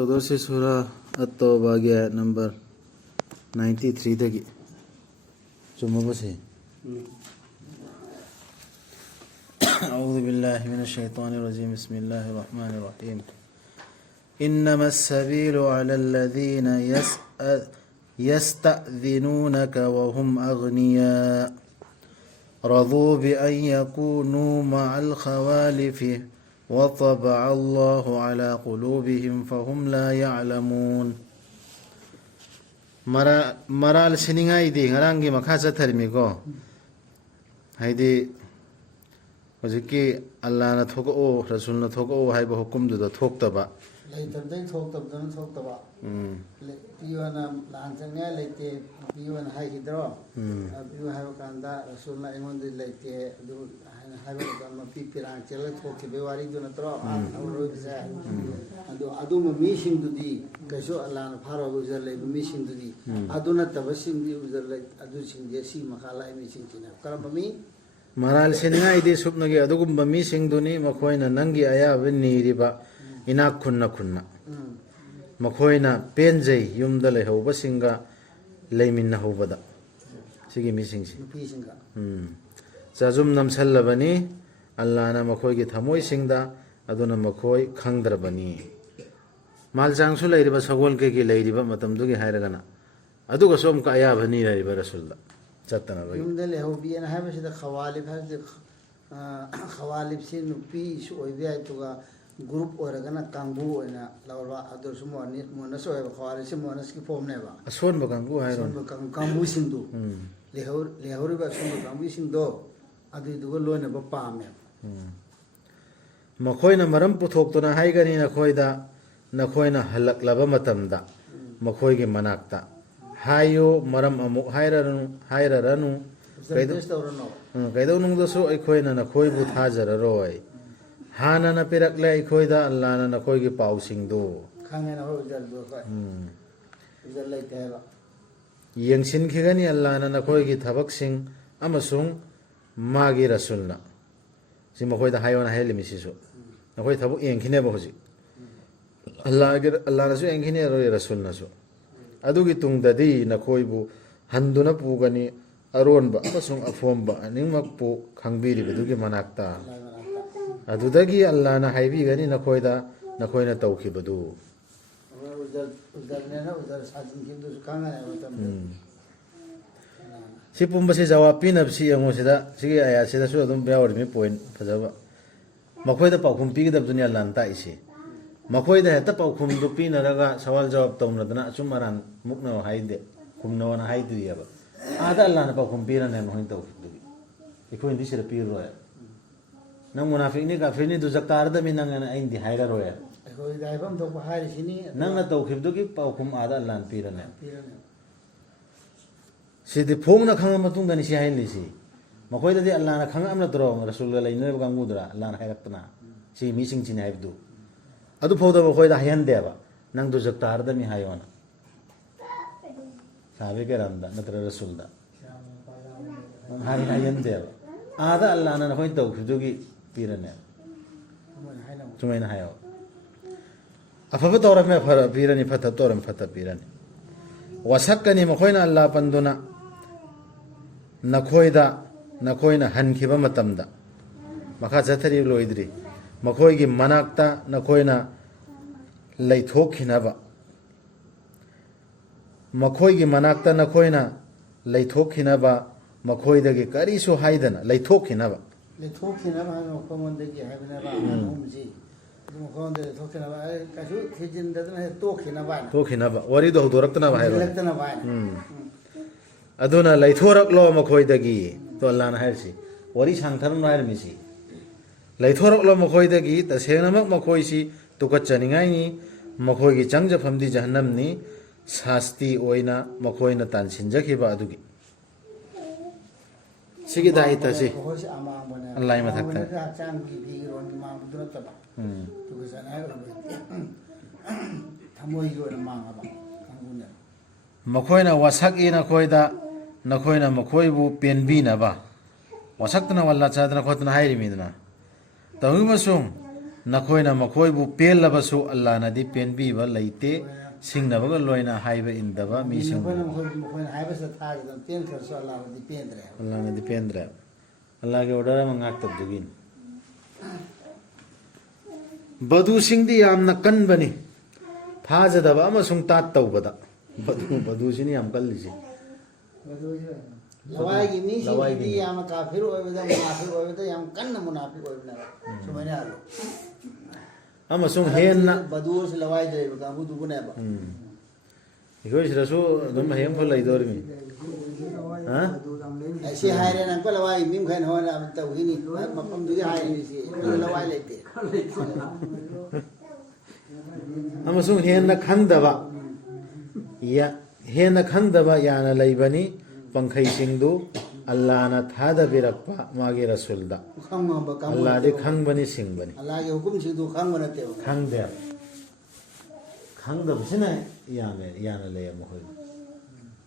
14 सूरा अत-तौबा के आयत नंबर 93 तक चुम्मा बसे أعوذ بالله من الشيطان الرجيم بسم الله الرحمن الرحيم إنما السبيل على الذين يستأذنونك وهم أغنياء رضوا بأن يكونوا مع الخوالف وطبع الله على قلوبهم فهم لا يعلمون مرال سنينغاي دي ngarang gi makha chatharmi ko haidi hojiki Allah na thoko rasul na thoko haiba hukum du da thoktaba leitabdai thoktabdan thoktaba piwana lanjanga leite piwana haigidro piwa haiba kanda rasul na engon di leite du haiba kanda pirang chele thokki bewari du natro awro bisa adu mi sing du di kaso Allah na pharo ujar le mi sing du di adu na tabasing di ujar le adu sing je si makala mi sing china karam mi maral seningai di supnagi adugumba mi singduni makhoina nangi aya benni riba ina khunna makhoina penjei yumda le hoba singa leiminna hobada sigi mi singsi chajum nam sallabani Allah na makhoi gi thamoi singda aduna makhoi khangdrabani mal jangsu leiriba sagol ke gi leiriba matam dugi hairagana aduga som ka aya bani leiriba rasulda yumdale hobi ana haba sida khawalif hada khawalif sin pi su oibe tuga group oragana kangbu ena lawwa adur sumo ni monas oibe khawalif sin monas ki form neba ason ba kangbu hairon kangbu sindu lehor ba sumo kangbu sindo adu dugo loina ba pame makhoina maram puthok to na haigani na khoida na khoina halak laba matamda makhoi gi manakta hayo maram amuk hairaranu kaido nungda so aikhoina na khoi bu thajararoi hana na pirakle aikhoida Allah na khoi gi pau singdo khangena ho jal do kai jal lai teba yengsin khigani Allah na khoi gi thabak sing amasung magi rasulna sima khoida hayona helimi sisu na khoi thabu yengkhine ba hoji Allah na su yengkhine ro rasulna su adugi tungdadi na khoibu handuna pugani aronba amasung afomba animakpu khangbiri bedugi manakta adudagi Allah na haibi gani na khoida na khoina tawkhibadu si pumba si jawab pinapsi amo sida sigi aya sida su adum bayawri mi point fajaba makhoida paukhum pigidab dunya lanta isi makhoida heta paukhum du pinaraga sawal jawab tawmradana achumaran mukna haide kumna wana haide yaba ada Allah na paukhum pirane mohin tawkhidi ikho indi sira piro ya nang munafiq ni kafir ni du zakar da minang ana indi haira roya ko daibam do bahari sini nang na tawkhib du ki paukhum ada Allah na pirane sidi phong na khanga matung da ni si haili si makhoida di Allah na khanga amna dro rasulullah lainna gangudra Allah na hairatna si mi sing chin haibdu adu phawda ba khoida hayan deba nang du zaktar da mi hayona sabe ke ramda natra rasulda hayan deba ada Allah na khoi tawkhib dugi pirane tumaina hayo afaba tawra me phara pirani phata toram phata pirani wasakani makhoina Allah panduna nakhoina hankhiba matamda makha jathari loidri makhoigi manakta nakhoina leithokhinaba makhoigi manakta nakhoina leithokhinaba makhoidagi karisu haidana leithokhinaba hano komondegi haibnaba umji mukhonde thokhinaba kasu thijindadna tokhinaba wari do doraktana ba hayro lektana ba aduna leithorak lo makhoidagi to Allah na hairsi wari sangtharan hair misi leithorak lo makhoidagi ta sengnamak makhoisi tukat chaningai ni makhoigi changja phamdi jahannam ni sasti oina makhoina tan sinjakhiba adugi sigi dai ta si Allah ma thakta changi bi ron ma budra taba tu sana thamoi go ma ba kangune makhoina wasak ina khoida nakhoina makhoibu penbi na ba wasakna walla chadna khotna hairi midna tawi masum नखोइना मखोइबु पेलबसु अल्लाहनादि पेनबीबा लैते सिंगनबगा लोइना हाइबा इंदबा मीसिंग मखोइना हाइबसा थागदम pen खरसु अल्लाहनादि पेंद्रे अल्लाह के order में ngaktabdugin बदु सिंगदि यामना कनबनी फाजदबा अमसुंग तात तौबदा बदु सिनि याम कल्लिसि लवाई की मीसिंगदि याम काफिर ओइबदा मुनाफिक ओइबदा याम कन्न मुनाफिक ओइबना सुमने आलो अमसुंग हेन्ना बदु से लवाई देबा काबु दुबनेबा इखोइ सिरसु दम हेम फल लैदोरमि हां ऐसे हायरे नंको लवाई मिम खैन होना अब तौहिनी मपम दुगे हायरे से लवाई लेते अमसुंग हेन्ना खंगदबा या हेन्ना खंगदबा याना लैबनी पंखै सिंगदु अल्लाहना थादा बिरक्पा मागे रसूलदा अल्लाह दे खंगबनी सिंगबनी अल्लाह के हुकुम सिदु खंग बनते हो खंगदे खंगदबसिना याना ले मखोइ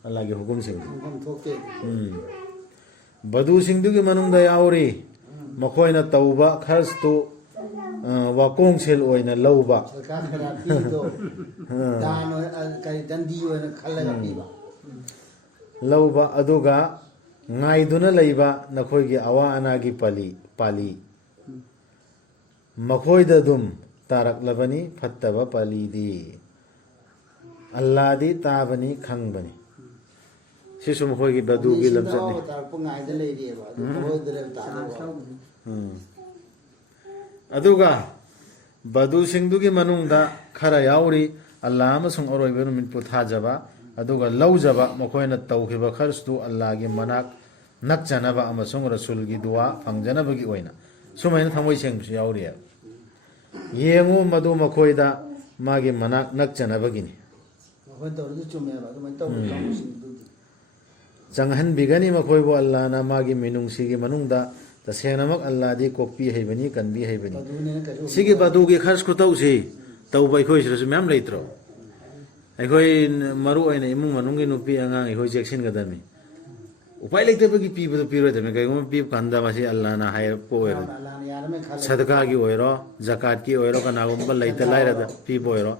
अल्लाह के हुकुम सिंग हुकुम थोकते बदु सिंगदुगी मनुंगदा यावरी मखोइना तौबा खर्चतु वाकोंग सेल ओइना लौबा सरकार खरा पीदो दान कई दंदी ओइना खल्लगा पीबा लौबा अदुगा ngaiduna leiba nakhoigi awa anagi pali makhoida dum tarak labani fattaba pali di allah di tabani khangbani sisum khoigi badu gi lamjani tarak pungai de leiriba du dre ta aduga badu singdugi manungda khara yauri allah amasung oroibe numin puthajaba aduga laujaba makhoina tawkhiba kharstu allah gi manak nakjanaba amasung rasul gi duwa phangjanaba gi oina sumaina thamoi sengsu yauri yengu madu makhoida magi manak nakjanaba gini makhoi tawru chumeba du mai tawru kamusindu janghan bigani makhoibo allah na magi minungsi gi manungda tasenamak allah di kokpi heibani kanbi heibani sigi badu gi khars ku tausi taubai khoi sirasu myam leitro akhoi maru oina imung manungi nupi angang akhoi jeksin gadami उपाय लेते बगी पीबो तो पीरो तमे कई पीब कंदा मासी अल्लाह ना हाय को ओरो सदका की ओरो जकात की ओरो कनागुम का लेते लाइरा पीबो ओरो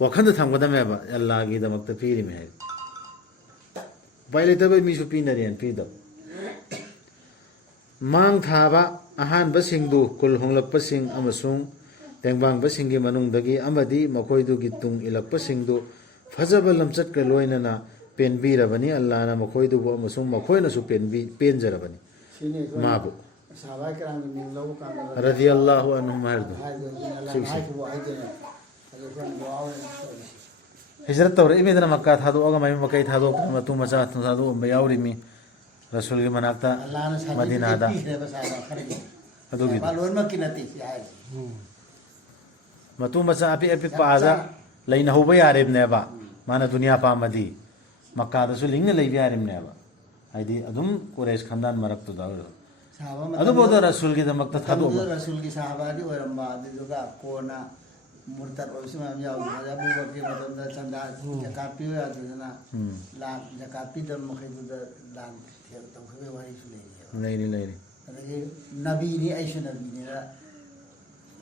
वखंद थमगदा मे अल्लाह की दमक त पीरी मे उपाय लेते बगी मिसु पीनरियन पीदो मांग थाबा अहान बसिंगदु कुल होंगलप सिंग अमसुंग तेंबांग बसिंगी मनुंगदगी अमदी मखोइदु की तुंग इलप सिंगदु फजब लमचत के लोइनना पेनबीरबनी अल्लाहना मखोइदुबो अमसुंग मखोइनसु पेनजरबनी माबु साबाय करांग नि लो का रदियल्लाहु अन्हु मरदु हिजरत तौर इमेदना मक्का थादो अगा मै मकै थादो मतु मचा थादो मयाउरी मी रसूल के मनाक्ता मदीना दा अदुगी बालोन मक्की नती हाय मतु मचा अपि अपि पाजा लेना होबा यारेबनेबा माना दुनिया पामदी मक्का दसु लिंग लेबि यारेबनेबा हाइदी अदुम कुरैश खानदान मरक्तु दा अदु बोदा रसूल के दमक्ता थादो रसूल की साहबादी ओरम्बा दुगा कोना मुर्तद ओइसमा याव अबू बकर मतलब चंदा जकात पियो यादना ला जकात पि दम मखैदु दान थे तो खबे वारी सुले लेरी अदगी नबी नि ऐसु नबी नि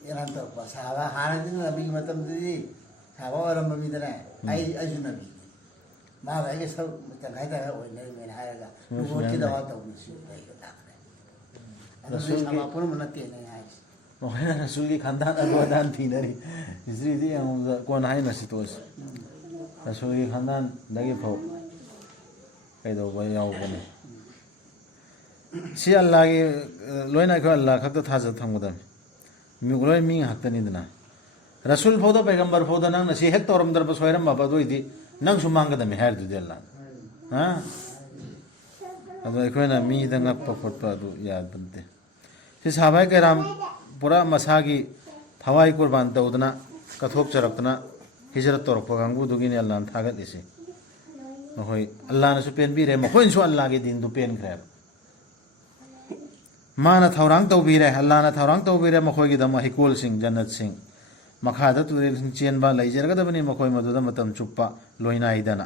यान तो साहबा हाने दिन नबी की मतलब दी साहबा ओरम्बा मिदना ऐसु नबी मा भाई सब तंगाई ता ओइ नै मेन हायगा वो की दवा तो सु रसूल की अपन मनते नै हाय मोहना रसूल की खानदान अगवादान थी नरी इसरी दी हम कोन हाय नसितोस रसूल की खानदान लगे फो कैदो बयाव बने सी अल्लाह की लोइना को अल्लाह खत थाज थंगदम मी लोइ मी हक्तनी दना रसूल फोदो पैगंबर फोदो नंग नसी हेक तोरम दर बसोइरम बाबा दोइदी नंग सुमांगदम हेर दु देल्ला हा अदो एकोना मी दंगा पखोट अदु याद बनते सी साहबाय केराम पूरा मसागी थवाई कुर्बान तौदना कथोक चरक्तना हिजरत तौरप गांगु दुगिने अल्लाह थागत इसे नहोय अल्लाह न सुपेन बिरे मखोइन सु अल्लाह के दिन दु पेन खरे माना थौरांग तौबिरे अल्लाह न थौरांग तौबिरे मखोय की दम हिकोल सिंह जन्नत सिंह मखादा तुरेल सिंह चेनबा लैजरगदबनी मखोय मदुदा मतम चुप्पा लोइना इदना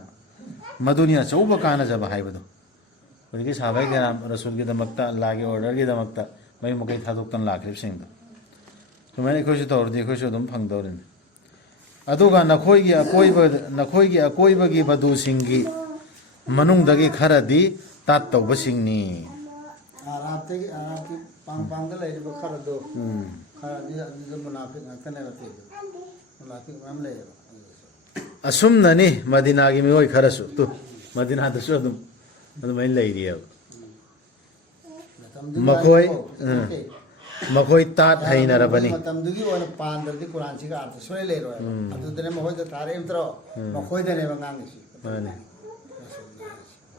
मदुनिया चौबा काना जब हाइबदो उनके साहबाई के नाम रसूल के दमकता अल्लाह के ऑर्डर के दमकता मैं मकई थादोक्तन लाखरिब सिंह ꯁꯨꯃꯥꯏꯅ ꯑꯩꯈꯣꯏꯁꯨ ꯇꯧꯔꯗꯤ ꯑꯩꯈꯣꯏꯁꯨ ꯑꯗꯨꯝ ꯐꯪꯗꯧꯔꯤꯅꯤ ꯑꯗꯨꯒ ꯅꯈꯣꯏꯒꯤ ꯑꯀꯣꯏꯕꯒꯤ ꯕꯗꯨꯁꯤꯡꯒꯤ ꯃꯅꯨꯡꯗꯒꯤ ꯈꯔꯗꯤ ꯇꯥꯠ ꯇꯧꯕꯁꯤꯡꯅꯤ ꯑꯔꯥꯕꯀꯤ ꯄꯥꯡꯄꯥꯡꯗ ꯂꯩꯔꯤꯕ ꯈꯔꯗꯣ ꯈꯔꯗꯤ ꯑꯗꯨꯗ ꯃꯨꯅꯥꯐꯤꯛ ꯉꯥꯛꯇꯅꯦꯕ ꯃꯨꯅꯥꯐꯤꯛ ꯃꯌꯥꯝ ꯂꯩꯌꯦꯕ ꯑꯁꯨꯝꯅꯅꯤ ꯃꯗꯤꯅꯥꯒꯤ ꯃꯤꯑꯣꯏ ꯈꯔꯁꯨ ꯃꯗꯤꯅꯥꯗꯁꯨ ꯑꯗꯨꯃꯥꯏꯅ ꯂꯩꯔꯤꯑꯕ ꯃꯈꯣꯏ ꯇꯥꯠ ꯍꯩꯅꯔꯕꯅꯤ ꯃꯇꯝꯗꯨꯒꯤ ꯑꯣꯏꯅ ꯄꯥꯟꯗ꯭ꯔꯗꯤ ꯀꯨꯔꯥꯟꯁꯤꯒ ꯑꯥꯔꯊ ꯁꯨꯡꯂꯩ ꯂꯩꯔꯣꯏꯕ ꯑꯗꯨꯗꯅꯦ ꯃꯈꯣꯏꯗ ꯊꯥꯔꯛꯏꯕꯇ꯭ꯔꯣ ꯃꯈꯣꯏꯗꯅꯦꯕ ꯉꯥꯡꯉꯤꯁꯤ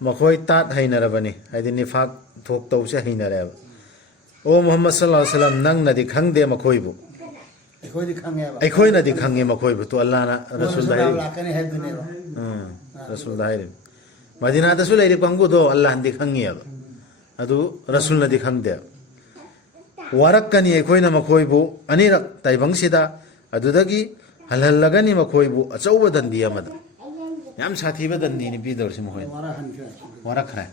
ꯃꯈꯣꯏ ꯇꯥꯠ ꯍꯩꯅꯔꯕꯅꯤ ꯍꯥꯏꯗꯤ ꯅꯤꯐꯥꯛ ꯊꯣꯛꯇꯧꯁꯦ ꯍꯩꯅꯔꯦꯕ ꯑꯣ ꯃꯨꯍꯝꯃꯗ ꯁꯜꯂꯜꯂꯥꯍꯨ ꯑꯂꯩꯍꯤ ꯋꯁꯜꯂꯝ ꯅꯪꯅꯗꯤ ꯈꯪꯗꯦ ꯃꯈꯣꯏꯕꯨ ꯑꯩꯈꯣꯏꯗꯤ ꯈꯪꯉꯦꯕ ꯑꯩꯈꯣꯏꯅꯗꯤ ꯈꯪꯉꯦ ꯃꯈꯣꯏꯕꯨ ꯇꯨ ꯑꯜꯂꯥꯍꯅ ꯔꯁꯨꯜꯗ ꯍꯥꯏꯔꯤ ꯂꯥꯛꯀꯅꯤ ꯍꯥꯏꯕꯗꯨꯅꯦꯕ ꯔꯁꯨꯜꯗ ꯍꯥꯏꯔꯤ ꯃꯗꯤꯅꯥꯗꯁꯨ ꯂꯩꯔꯤ ꯀꯥꯡꯕꯨꯗꯣ ꯑꯜꯂꯥꯍꯅꯗꯤ ꯈꯪꯉꯦꯕ ꯑꯗꯨ ꯔꯁꯨꯜꯅꯗꯤ ꯈꯪꯗꯦꯕ ꯋꯥꯔꯛꯀꯅꯤ ꯑꯩꯈꯣꯏꯅ ꯃꯈꯣꯏꯕꯨ ꯑꯅꯤꯔꯛ ꯇꯥꯏꯕꯪꯁꯤda ꯑꯗꯨꯗꯒꯤ ꯍꯜꯍꯜꯂꯒꯅꯤ ꯃꯈꯣꯏꯕꯨ ꯑꯆꯧꯕ ꯗꯟꯗꯤ ꯑꯃꯗ ꯌꯥꯝ ꯁꯥꯊꯤꯕ ꯗꯟꯗꯤꯅꯤ ꯄꯤꯗꯧꯔꯤꯁꯤ ꯃꯈꯣꯏꯅ ꯋꯥꯔꯛꯈ꯭ꯔꯦ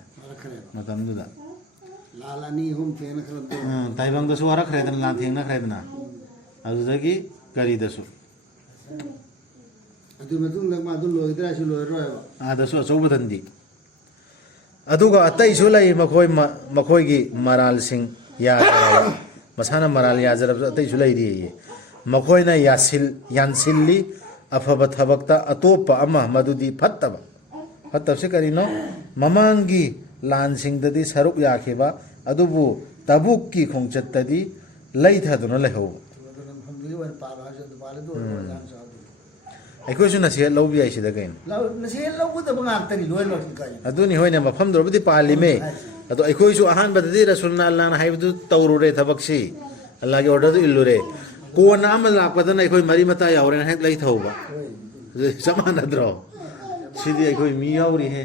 ꯃꯇꯝꯗꯨꯗ ꯂꯥꯜ ꯑꯅꯤ ꯑꯍꯨꯝ ꯊꯦꯡꯅꯈ꯭ꯔꯕꯗꯣ ꯇꯥꯏꯕꯪꯗꯁꯨ ꯋꯥꯔꯛꯈ꯭ꯔꯦꯗꯅ ꯂꯥꯟ ꯊꯦꯡꯅꯈ꯭ꯔꯦꯗꯅ ꯑꯗꯨꯗꯒꯤ ꯀꯔꯤꯗꯁꯨ ꯑꯗꯨ ꯃꯇꯨꯡꯗ ꯃꯥꯗꯨ ꯂꯣꯏꯗ꯭ꯔꯥꯁꯨ ꯂꯣꯏꯔꯣꯏꯕ ꯑꯥꯗꯁꯨ ꯑꯆꯧꯕ ꯗꯟꯗꯤ ꯑꯗꯨꯒ ꯑꯇꯩꯁꯨ ꯂꯩ ꯃꯈꯣꯏꯒꯤ ꯃꯔꯥꯜꯁꯤꯡ ꯌꯥꯖꯔꯕ ꯃꯁꯥꯅ ꯃꯔꯥꯜ ꯌꯥꯖꯔꯕꯁꯨ ꯑꯇꯩꯁꯨ ꯂꯩꯔꯤꯌꯦ ꯃꯈꯣꯏꯅ ꯌꯥꯟꯁꯤꯜꯂꯤ ꯑꯐꯕ ꯊꯕꯛꯇ ꯑꯇꯣꯞꯄ ꯑꯃ ꯃꯗꯨꯗꯤ ꯐꯠꯇꯕꯁꯤ ꯀꯔꯤꯅꯣ ꯃꯃꯥꯡꯒꯤ ꯂꯥꯟꯁꯤꯡꯗꯗꯤ ꯁꯔꯨꯛ ꯌꯥꯈꯤꯕ ꯑꯗꯨꯕꯨ ꯇꯕꯨꯛꯀꯤ ꯈꯣꯡꯆꯠꯇꯗꯤ ꯂꯩꯊꯗꯨꯅ ꯂꯩꯍꯧꯕ ꯑꯩꯈꯣꯏꯁꯨ ꯅꯁꯤꯍꯠ ꯂꯧꯕ ꯌꯥꯏ ꯁꯤꯗ ꯀꯩꯅꯣ ꯅꯁꯤꯍꯠ ꯂꯧꯒꯗꯕ ꯉꯥꯛꯇꯅꯤ ꯂꯣꯏꯅꯃꯛ ꯑꯗꯨꯅꯤ ꯍꯣꯏꯅꯦ ꯃꯐꯝꯗꯨꯕꯨꯗꯤ ꯄꯥꯜꯂꯤꯃꯦ ꯑꯗꯣ ꯑꯩꯈꯣꯏꯁꯨ ꯑꯍꯥꯟꯕꯗꯗꯤ ꯔꯁꯨꯜꯅ ꯑꯜꯂꯥꯍꯅ ꯍꯥꯏꯕꯗꯨ ꯇꯧꯔꯨꯔꯦ ꯊꯕꯛꯁꯤ ꯑꯜꯂꯥꯍꯒꯤ ꯑꯣꯔꯗꯔꯗꯨ ꯏꯜꯂꯨꯔꯦ ꯀꯣꯟꯅ ꯑꯃ ꯂꯥꯛꯄꯗꯅ ꯑꯩꯈꯣই ꯃꯔꯤ ꯃꯇꯥ ꯌꯥꯎꯔꯦꯅ ꯍꯦꯛ ꯂꯩꯊꯧꯕ ꯆꯞ ꯃꯥꯟꯅꯗ꯭ꯔꯣ ꯁꯤꯗꯤ ꯑꯩꯈꯣꯏ ꯃꯤ ꯌꯥꯎꯔꯤꯍꯦ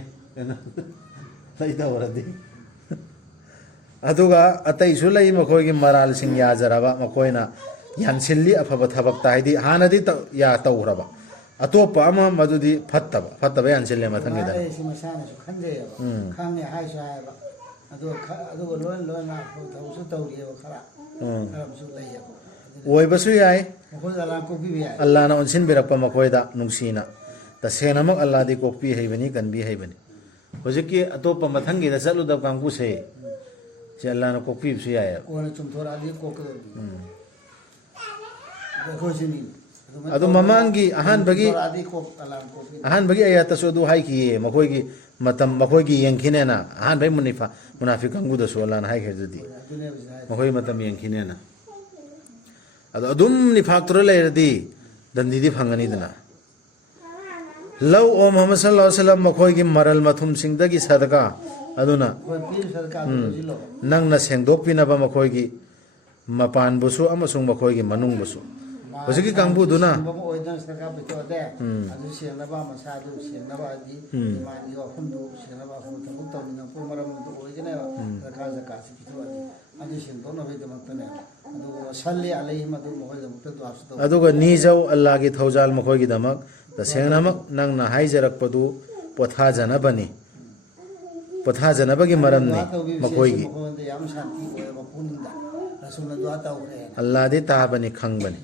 ꯂꯩꯊꯧꯔꯗꯤ ꯑꯗꯨꯒ ꯑꯇꯩꯁꯨ ꯂꯩ ꯃꯈꯣꯏꯒꯤ ꯃꯔꯥꯜꯁꯤꯡ ꯌꯥꯖꯔꯕ ꯃꯈꯣꯏꯅ ꯌꯥꯟꯁꯤꯜꯂꯤ ꯑꯐꯕ ꯊꯕꯛꯇ ꯍꯥꯏꯗꯤ ꯍꯥꯟꯅꯗꯤ ꯇꯧꯈ꯭ꯔꯕ ꯑꯇꯣꯞꯄ ꯑꯃ ꯃꯗꯨꯗꯤ ꯐꯠꯇꯕ ꯌꯥꯟꯁꯤꯜꯂꯦ ꯃꯊꯪꯒꯤꯗ ꯃꯁꯥꯅꯁꯨ ꯈꯟꯖꯩꯌꯦꯕ ꯈꯪꯉꯦ ꯍꯥꯏꯁꯨ ꯍꯥꯏꯌꯦꯕ ꯑꯗꯨꯒ ꯂꯣꯏꯅ ꯊꯕꯛꯁꯨ ꯇꯧꯔꯤꯑꯕ ꯈꯔꯁꯨ ꯂꯩꯌꯦꯕ ꯑꯣꯏꯕꯁꯨ ꯌꯥꯏ ꯃꯈꯣꯏꯗ ꯑꯜꯂꯥꯍ ꯀꯣꯛꯄꯤꯕ ꯌꯥꯏ ꯑꯜꯂꯥꯍꯅ ꯑꯣꯟꯁꯤꯟꯕꯤꯔꯛꯄ ꯃꯈꯣꯏꯗ ꯅꯨꯡꯁꯤꯅ ꯇꯁꯦꯡꯅꯃꯛ ꯑꯜꯂꯥꯍꯗꯤ ꯀꯣꯛꯄꯤ ꯍꯩꯕꯅꯤ ꯀꯟꯕꯤ ꯍꯩꯕꯅꯤ ꯍꯧꯖꯤꯛꯀꯤ ꯑꯇꯣꯞꯄ ꯃꯊꯪꯒꯤꯗ ꯆꯠꯂꯨꯗꯕ ꯀꯥꯡꯕꯨꯁꯦ ꯁꯤ ꯑꯜꯂꯥꯍꯅ ꯀꯣꯛꯄꯤꯕꯁꯨ ꯌꯥꯏꯑꯕ ꯀꯣꯟꯅ ꯆꯨꯝꯊꯣꯔꯛꯑꯗꯤ ꯀꯣꯛꯀꯗꯕꯅꯤ ꯑꯩꯈꯣꯏꯁꯨꯅꯤ ꯑꯗꯨ ꯃꯃꯥꯡꯒꯤ ꯑꯍꯥꯟꯕꯒꯤ ꯑꯌꯥꯠꯇꯁꯨ ꯑꯗꯨ ꯍꯥꯏꯈꯤꯌꯦ ꯃꯈꯣꯏꯒꯤ ꯌꯦꯡꯈꯤꯅꯦꯅ ꯑꯍꯥꯟꯕꯒꯤ ꯃꯨꯅꯥꯐꯤꯛ ꯀꯥꯡꯕꯨꯗꯁꯨ ꯑꯜꯂꯥꯍꯅ ꯍꯥꯏꯈꯤꯕꯗꯨꯗꯤ ꯃꯈꯣꯏꯒꯤ ꯃꯇꯝ ꯌꯦꯡꯈꯤꯅꯦꯅ ꯑꯗꯣ ꯑꯗꯨꯝ ꯅꯤꯐꯥꯛꯇꯨꯔ ꯂꯩꯔꯗꯤ ꯗꯟꯗꯤꯗꯤ ꯐꯪꯒꯅꯤꯗꯅ ꯂꯧ ꯑꯣ ꯃꯨꯍꯝꯃꯗ ꯁꯜꯂꯜꯂꯥꯍꯨ ꯑꯂꯩꯍꯤ ꯋꯁꯜꯂꯝ ꯃꯈꯣꯏꯒꯤ ꯃꯔꯜ ꯃꯊꯨꯝꯁꯤꯡꯗꯒꯤ ꯁꯗꯀꯥ ꯑꯗꯨꯅ ꯅꯪꯅ ꯁꯦꯡꯗꯣꯛꯄꯤꯅꯕ ꯃꯈꯣꯏꯒꯤ ꯃꯄꯥꯟꯕꯨꯁꯨ ꯑꯃꯁꯨꯡ ꯃꯈꯣꯏꯒꯤ ꯃꯅꯨꯡꯕꯨꯁꯨ ꯍꯧꯖꯤꯛꯀꯤ ꯀꯥꯡꯕꯨꯗꯨꯅ ꯑꯗꯨ ꯁꯦꯡꯅꯕ ꯃꯁꯥꯗꯨ ꯁꯦꯡꯅꯕ ꯍꯥꯏꯗꯤ ꯏꯃꯥꯟꯒꯤ ꯋꯥꯐꯝꯗꯨ ꯁꯦꯡꯅꯕ ꯑꯐꯕ ꯊꯕꯛ ꯇꯧꯅꯤꯡꯉꯛꯄ ꯃꯔꯝ ꯑꯗꯨ ꯑꯣꯏꯒꯅꯦꯕ ꯗꯔꯀꯥꯔ ꯖꯀꯥꯠꯁꯤ ꯄꯤꯊꯣꯛꯑꯗꯤ ꯑꯗꯨ ꯁꯦꯡꯗꯣꯛꯅꯕꯒꯤꯗꯃꯛꯇꯅꯦꯕ ꯑꯗꯨꯒ ꯁꯜꯂꯤ ꯑꯂꯩꯍꯤꯝ ꯑꯗꯨ ꯃꯈꯣꯏꯒꯤꯗꯃꯛꯇ ꯗꯨઆꯁꯨ ꯇꯧ ꯑꯗꯨꯒ ꯅꯤꯖꯧ ꯑꯜꯂꯥꯍꯒꯤ ꯊꯧꯖꯥꯜ ꯃꯈꯣꯏꯒꯤꯗꯃꯛ ꯇꯁꯦꯡꯅꯃꯛ ꯅꯪꯅ ꯍꯥꯏꯖꯔꯛꯄꯗꯨ ꯄꯣꯊꯥꯖꯅꯕꯒꯤ ꯃꯔꯝꯅꯤ ꯃꯈꯣꯏꯒꯤ ꯌꯥꯝ ꯁꯥꯟꯇꯤ ꯑꯣꯏꯕ ꯄꯨꯛꯅꯤꯡꯗ ꯔꯁꯨꯜꯅ ꯗꯨआ ꯇꯧꯈ꯭ꯔꯦ ꯑꯜꯂꯥꯍꯗꯤ ꯇꯥꯕꯅꯤ ꯈꯪꯕꯅꯤ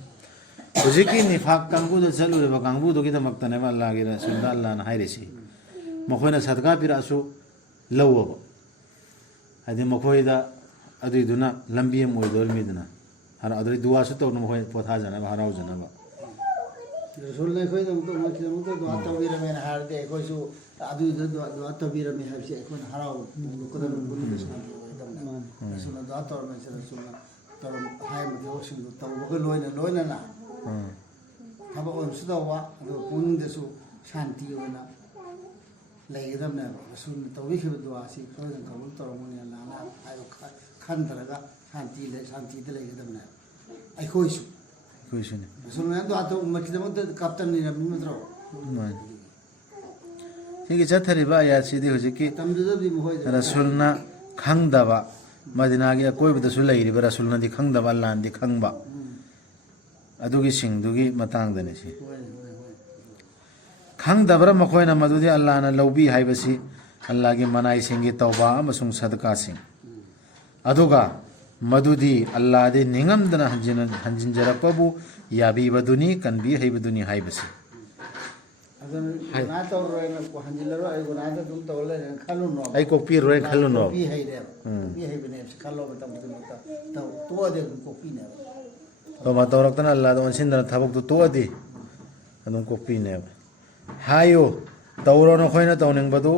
ꯍꯧꯖꯤꯛꯀꯤ ꯅꯤꯐꯥꯛ ꯀꯥꯡꯕꯨꯗ ꯆꯠꯂꯨꯔꯤꯕ ꯀꯥꯡꯕꯨꯗꯨꯒꯤꯗꯃꯛꯇꯅꯦꯕ ꯑꯜꯂꯥꯍꯒꯤ ꯔꯁꯨꯜꯗ ꯑꯜꯂꯥꯍꯅ ꯍꯥꯏꯔꯤꯁꯤ ꯃꯈꯣꯏꯅ ꯁꯗꯀꯥ ꯄꯤꯔꯛꯑꯁꯨ ꯂꯧꯋꯕ ꯍꯥꯏꯗꯤ ꯃꯈꯣꯏꯗ ꯑꯗꯨꯏꯗꯨꯅ ꯂꯝꯕꯤ ꯑꯃ ꯑꯣꯏꯗꯣꯔꯤꯃꯤꯗꯅ ꯑꯗꯨꯗꯩ ꯗꯨआꯁꯨ ꯇꯧꯅ ꯃꯈꯣꯏ ꯄꯣꯊꯥꯖꯅꯕ ꯍꯔꯥꯎꯖꯅꯕ ꯔꯁꯨꯜꯅ ꯑꯩꯈꯣꯏꯒꯤꯗꯃꯛꯇ ꯗꯨआ ꯇꯧꯕꯤꯔꯝꯃꯦꯅ ꯍꯥꯏꯔꯗꯤ ꯑꯩꯈꯣꯏꯁꯨ ꯑꯗꯨꯏꯗ ꯗꯨआ ꯇꯧꯕꯤꯔꯝꯃꯦ ꯍꯥꯏꯕꯁꯤ ꯑꯩꯈꯣꯏꯅ ꯍꯔꯥꯎ ꯐꯣꯡꯗꯣꯛꯀꯗꯕ ꯄꯨꯛꯅꯤꯡꯗ ꯁꯥꯟꯇꯤ ꯑꯣꯏꯒꯗꯕꯅꯤ ꯔꯁꯨꯜꯅ ꯗꯨआ ꯇꯧꯔꯝꯃꯦ ꯔꯁꯨꯜꯅ ꯍꯥꯏꯔꯤꯕ ꯊꯕꯛꯁꯤꯡꯗꯨ ꯇꯧꯕꯒ ꯂꯣꯏꯅꯅ ꯊꯕꯛ ꯑꯣꯏꯅꯁꯨ ꯇꯧꯕ ꯑꯗꯨꯒ ꯄꯨꯛꯅꯤꯡꯗꯁꯨ ꯁꯥꯟꯇꯤ ꯑꯣꯏꯅ ꯂꯩꯒꯗꯕꯅꯦꯕ ꯔꯁꯨꯜꯅ ꯇꯧꯕꯤꯈꯤꯕ ꯗꯨआꯁꯤ ꯁꯣꯏꯗꯅ ꯀꯕꯨꯜ ꯇꯧꯔꯝꯒꯅꯤ ꯑꯜꯂꯥꯍꯅ ꯍꯥꯏꯕ ꯈꯟꯊꯔꯒ ꯁꯥꯟꯇꯤꯗ ꯂꯩꯒꯗꯕꯅꯦꯕ ꯑꯩꯈꯣꯏꯁꯨꯅꯤ ꯔꯁꯨꯜꯅ ꯗꯨआ ꯇꯧꯕ ꯎꯝꯃꯠꯀꯤꯗꯃꯛꯇ ꯀꯞꯇꯅꯤꯔꯝꯃꯤ ꯅꯠꯇ꯭ꯔꯣ ꯁꯤꯒꯤ ꯆꯠꯊꯔꯤꯕ ꯑꯌꯥꯠꯁꯤꯗꯤ ꯍꯧꯖꯤꯛꯀꯤ ꯔꯁꯨꯜꯅ ꯈꯪꯗꯕ ꯃꯗꯤꯅꯥꯒꯤ ꯑꯀꯣꯏꯕꯗꯁꯨ ꯂꯩꯔꯤꯕ ꯔꯁꯨꯜꯅꯗꯤ ꯈꯪꯗꯕ ꯑꯜꯂꯥꯍꯅꯗꯤ ꯈꯪꯕ ꯑꯗꯨꯒꯤꯁꯤꯡꯗꯨꯒꯤ ꯃꯇꯥꯡꯗꯅꯤ ꯁꯤ ꯈꯪꯗꯕ꯭ꯔꯥ ꯃꯈꯣꯏꯅ ꯃꯗꯨꯗꯤ ꯑꯜꯂꯥꯍꯅ ꯂꯧꯕꯤ ꯍꯥꯏꯕꯁꯤ ꯑꯜꯂꯥꯍꯒꯤ ꯃꯅꯥꯏꯁꯤꯡꯒꯤ ꯇꯧꯕ ꯑꯃꯁꯨꯡ ꯁꯗꯀꯥꯁꯤꯡ ꯑꯗꯨꯒ मदुदी अल्लाह दे निंगमदना हंजिनजरपबु याबीबदुनी कनबी हैबदुनी हाइबसी अदन गुना तौरोयना को हंजिलरो आई गुना द तुम तौले खालु नो आई कॉपी रोय खल्लो नो कॉपी है रे कॉपी है बने खालो बतम तो दे कॉपी ने तो मा तौरक्तना अल्लाह दो सिंदना थबक तो अदि अदुम कॉपी ने हायो तौरो न खोइना तौनिंगबदु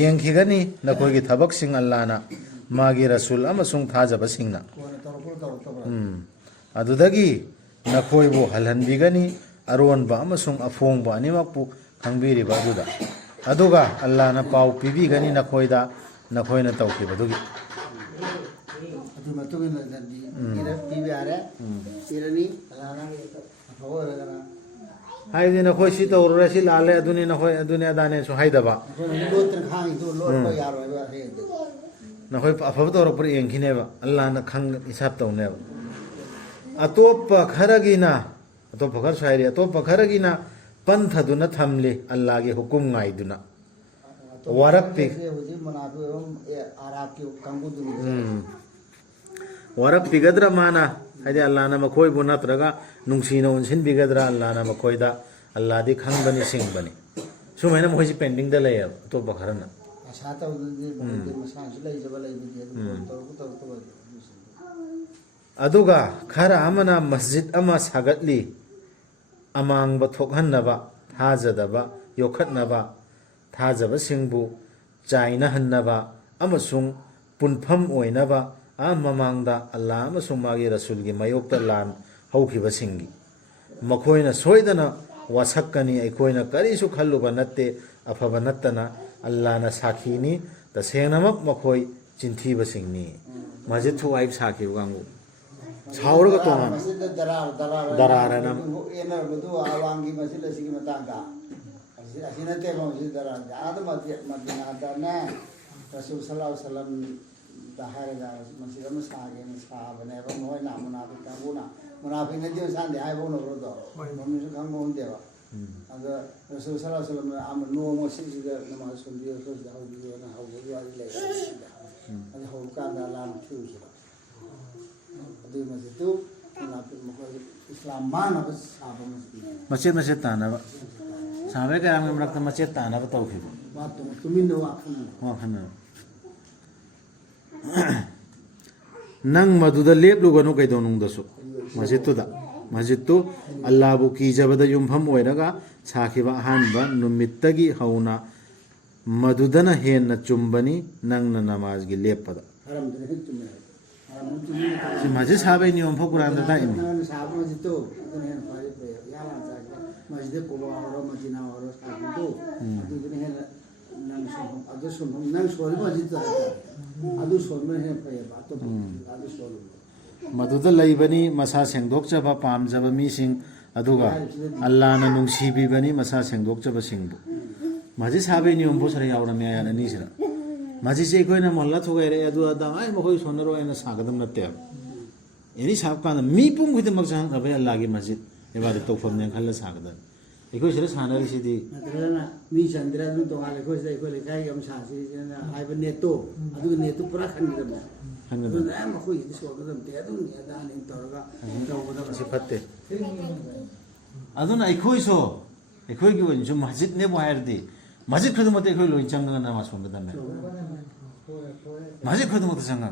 येंखिगनी नखोइगी थबक सिंग अल्लाह ना मागी रसूल अमसुंग थाजबसिंगना अदुदगी नखोइबु हलहनबिगनी अरोनबा अमसुंग अफोंगबा अनिमकपु खंगबिरिबा अदुदा अदुगा अल्लाह ना पाउ पिबिगनी नखोइदा नखोइना तौखिबदुगी अदु मतुगिन दंदी इरा पीबी आरे इरनी अलाना अफोरगना हाइदि नखोइ सि तौररे सि लाले अदुनि नखोइ अदुनि अदाने सु हाइदबा लोत्र खाई तो लोट यारोयबा हे नखोइ अफब तौरपर येंखिनेबा अल्लाह ना खंग हिसाब तौनेबा अतोप खरगिना अतोप खर साइरे अतोप खरगिना पंथदुना थमले अल्लाह के हुकुम गाइदुना वरप्पि हुजी मुनाफिक एवं आराब के कंगुदुनी वरप्पि गद्रा माना हाइदि अल्लाह ना मखोइ बु नत्रगा नुंगसिना उनसिन बिगद्रा अल्लाह ना मखोइदा अल्लाह दि खंगबनि सिंगबनि सुमैना मोइसि पेंडिंग द लय अतोप खरना आशा तौदि मोइदि मसांसि लय जब लय बिदि तो अदुगा खरा अमना मस्जिद अमा सागतली अमांग थोकहन्नबा थाजदबा योखतनबा थाजबा सिंबु चाइना हन्नबा अमसुंग पुनफम ओइनबा आ ममांगदा अल्लाह अमसुंग मागी रसूल की मयोक्ता लान हौखिबा सिंगी मखोइना सोइदना वासक्कनी अखोइना करिसु खल्लुबा नत्ते अफबा नत्तना अल्लाह ना साखीनी तसेनमक मखोइ चिंथीबा सिंगनी मस्जिद थुवाइब साखिबा गांगु छाउरगा तोंगा मस्जिद दरारना एना बदु आवांगी मस्जिद सिगी मतांगा असिना ते मस्जिद दरार आद मदीना दाना रसूल सल्लल्लाहु अलैहि वसल्लम दहारगा मस्जिद में सागे ने साबने बा मोय ना मुनाफिक कांगुना मुनाफिक ने दियो सांदे आइ बोनो रोदो मम्मी सु कांगु होंदेवा अद रसूल सल्लल्लाहु अलैहि वसल्लम आम नो मस्जिद नमाज सुंदियो तो जाउदियो ना हाउदियो आइ ले अद हो कांदा लाम छुखिबा अदु मस्जिद मुनाफिक मखोय इस्लाम मानब साबा मस्जिद मस्जिद तानबा साबे गराम मरक्ता मस्जिद तानबा तौखिबा बात तो तुमिन वाखन वाखन नंग मदुदा लेपलुगनु कैदोनुंगदसु मस्जिद तो अल्लाह बु कीजबदा युमफम ओइरगा साखिबा अहानबा नुमित्तगी हौना मदुदना हेन चुंबनी नंगना नमाज गी लेपदा हरम दे तुमे सि मस्जिद साबे नियम फ कुरान दा ताइम साब मस्जिद तो ने फारि पे याला जाके मस्जिद को और मदीना और साब तो अदु ने नंग सो अदु सो नंग सो मस्जिद अदु सो में है पे बात तो अदु सो मदुदा लैबनी मसा सेंगदोकचबा पामजबा मिसिंग अदुगा अल्लाह ना नुंसीबिबनी मसा सेंगदोकचबा सिंगबु मस्जिद साबे नियम फ सरे यावरमे यान अनिसरा मस्जिद से कोइना मोहल्ला थुगाइरे अदु अदा आइ मखोइ सोनरो एना सागदम नते एनी साब कान मी पुम खिदम मक्सांग अबे अल्लाह की मस्जिद इबादत तौफम ने खल्ला सागदम एकोइ सरे सानारि सिदी नत्रना मी चंद्रा नु तो आले कोइ से कोइ लेखाइ गम सासी ना आइब नेतो अदु नेतो पूरा खनगदम अदु ना मखोइ इदि सोगदम ते अदु ने दानि तोरगा तौबदा से फत्ते अदुना एकोइ सो एकोइ की वजन मस्जिद ने बाहरदी मस्जिद खुद मते एकोइ लोइन चंगा नमाज सोगदम मस्जिद खुद मते चंगा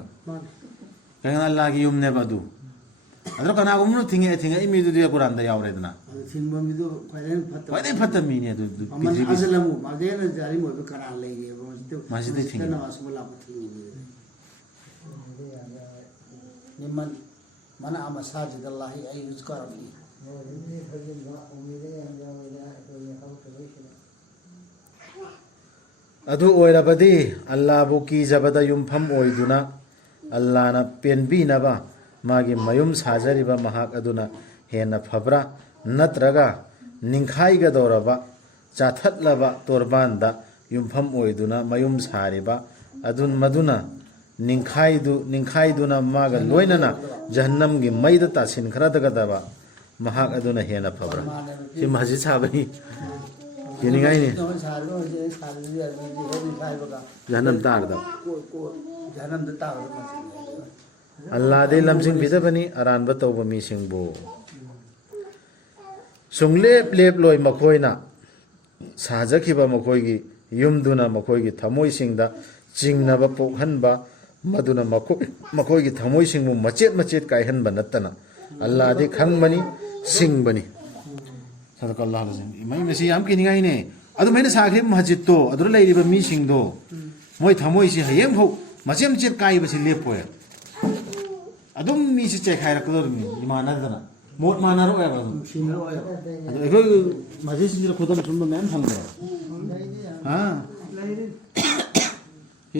कयना अल्लाह की युम ने बदु अदर कना गुमनु थिंगे थिंगे इमी दुदिया कुरान दा यावरेदना सिंबम मिदो फाइनल फत्ता वदे फत्ता मीने दु अमन अजलमु मदेन जारी मो करा लेगे मस्जिद थिंगे नमाज मुला थिंगे निमन मना मसाजिद अल्लाह ay yuzkar fi अदु ओइरबदी अल्लाह बु की जबदा युमफम ओइदुना अल्लाह ना पेनबी नबा मागी मयुम साजरिबा महाक अदुना हेना फब्रा नत्रगा निंखाइगा दौरबा चाथतलबा तोरबानदा युमफम ओइदुना मयुम सारिबा अदुन मदुना निंखाइदुना मागा लोइनना जहन्नम गी मैदा तासिन खरदगदबा महाक अदुना हेना फब्रा सि मस्जिद साबनी येनिगाइ ने जहन्नम तारदा जहन्नम दा तारदा ꯑꯜꯂꯥꯗꯤ ꯂꯝꯖꯤꯡꯕꯤꯗꯕꯅꯤ ꯑꯔꯥꯟꯕ ꯇꯧꯕ ꯃꯤꯁꯤꯡꯕꯨ ꯁꯨꯡꯂꯦꯞ ꯂꯦꯞꯂꯣꯏ ꯃꯈꯣꯏꯅ ꯁꯥꯖꯈꯤꯕ ꯃꯈꯣꯏꯒꯤ ꯌꯨꯝꯗꯨꯅ ꯃꯈꯣꯏꯒꯤ ꯊꯃꯣꯏꯁꯤꯡꯗ ꯆꯤꯡꯅꯕ ꯄꯣꯛꯍꯟꯕ ꯃꯗꯨꯅ ꯃꯈꯣꯏꯒꯤ ꯊꯃꯣꯏꯁꯤꯡꯕꯨ ꯃꯆꯦꯠ ꯃꯆꯦꯠ ꯀꯥꯏꯍꯟꯕ ꯅꯠꯇꯅ ꯑꯜꯂꯥꯗꯤ ꯈꯪꯕꯅꯤ ꯁꯤꯡꯕꯅꯤ ꯏꯃꯩ ꯃꯁꯤ ꯌꯥꯝ ꯀꯤꯅꯤꯡꯉꯥꯏꯅꯦ ꯑꯗꯨꯃꯥꯏꯅ ꯁꯥꯈꯤꯕ ꯃꯁꯖꯤꯠꯇꯣ ꯑꯗꯨꯗ ꯂꯩꯔꯤꯕ ꯃꯤꯁꯤꯡꯗꯣ ꯃꯣꯏ ꯊꯃꯣꯏꯁꯤ ꯍꯌꯦꯡꯐꯥꯎ ꯃꯆꯦꯠ ꯃꯆꯦꯠ ꯀꯥꯏꯕꯁꯤ ꯂꯦꯞꯄꯣꯏ ꯑꯗꯨꯝ ꯃꯤꯁꯤ ꯆꯩꯈꯥꯏꯔꯛꯀꯗꯧꯔꯤꯕꯅꯤ ꯏꯃꯥꯟꯅꯗꯅ ꯃꯣꯠ ꯃꯥꯟꯅꯔꯛꯑꯣꯏꯕ ꯑꯗꯨꯝ ꯑꯗꯣ ꯑꯩꯈꯣꯏ ꯃꯁꯖꯤꯠꯁꯤꯡꯁꯤꯗ ꯈꯨꯗꯝ ꯁꯨꯝꯕ ꯃꯌꯥꯝ ꯐꯪꯕ꯭ꯔꯣ ꯂꯩꯗꯤ ꯌꯥꯝ ꯍꯥ ꯂꯩꯔꯤ